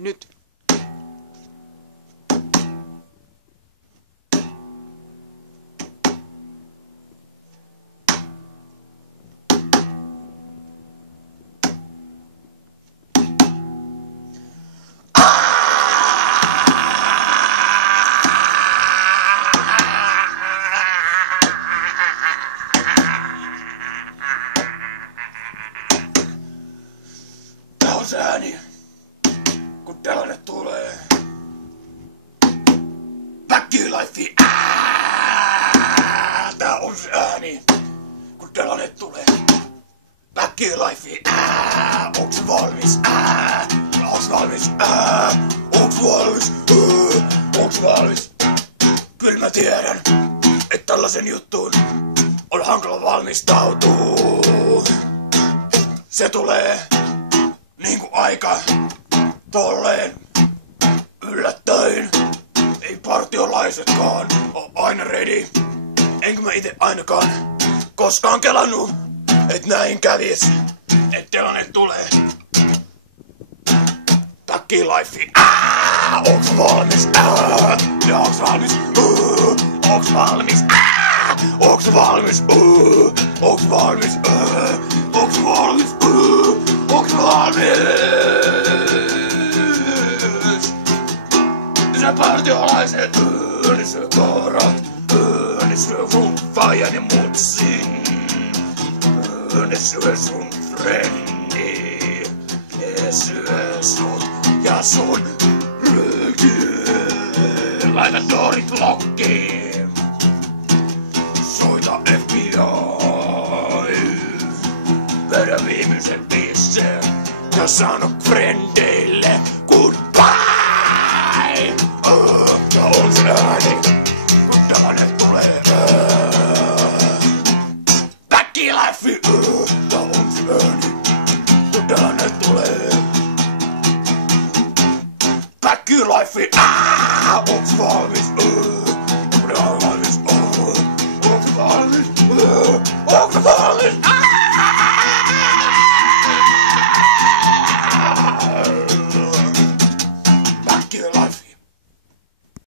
Nyt. Tää on se ääni, kun tilanne tulee. Back to life. Tää on se ääni, kun tilanne tulee. Back to life. Onks valmis? Onks valmis? Onks valmis? Onks valmis? Kyllä mä tiedän, että tällaisen juttuun on hankala valmistautua. Se tulee niinku aika tolleen yllättäen. Ei partiolaisetkaan oo aina ready. Enkä mä ite ainakaan koskaan kelannut, et näin kävis. Et tilanne tulee. Takki life. Onks valmis? Onks valmis? Onks valmis? Onks valmis? Onks valmis? Onks valmis? Onks valmis? Sä partiolaiset, ne syö korat, ne syö rumpaajan ja mutsin, ne syö sun frendi, ne syö sut ja sun ryyki. Laita doorit lokkiin, soita FBI, vedä viimeisen pisteen ja sano frendeille goodbye. Tää on se ääni, kun tilanne tulee. Back to life. Tää on se ääni, kun tilanne tulee. Back to life. Onks valmis? Onks valmis? Onks valmis? Onks valmis?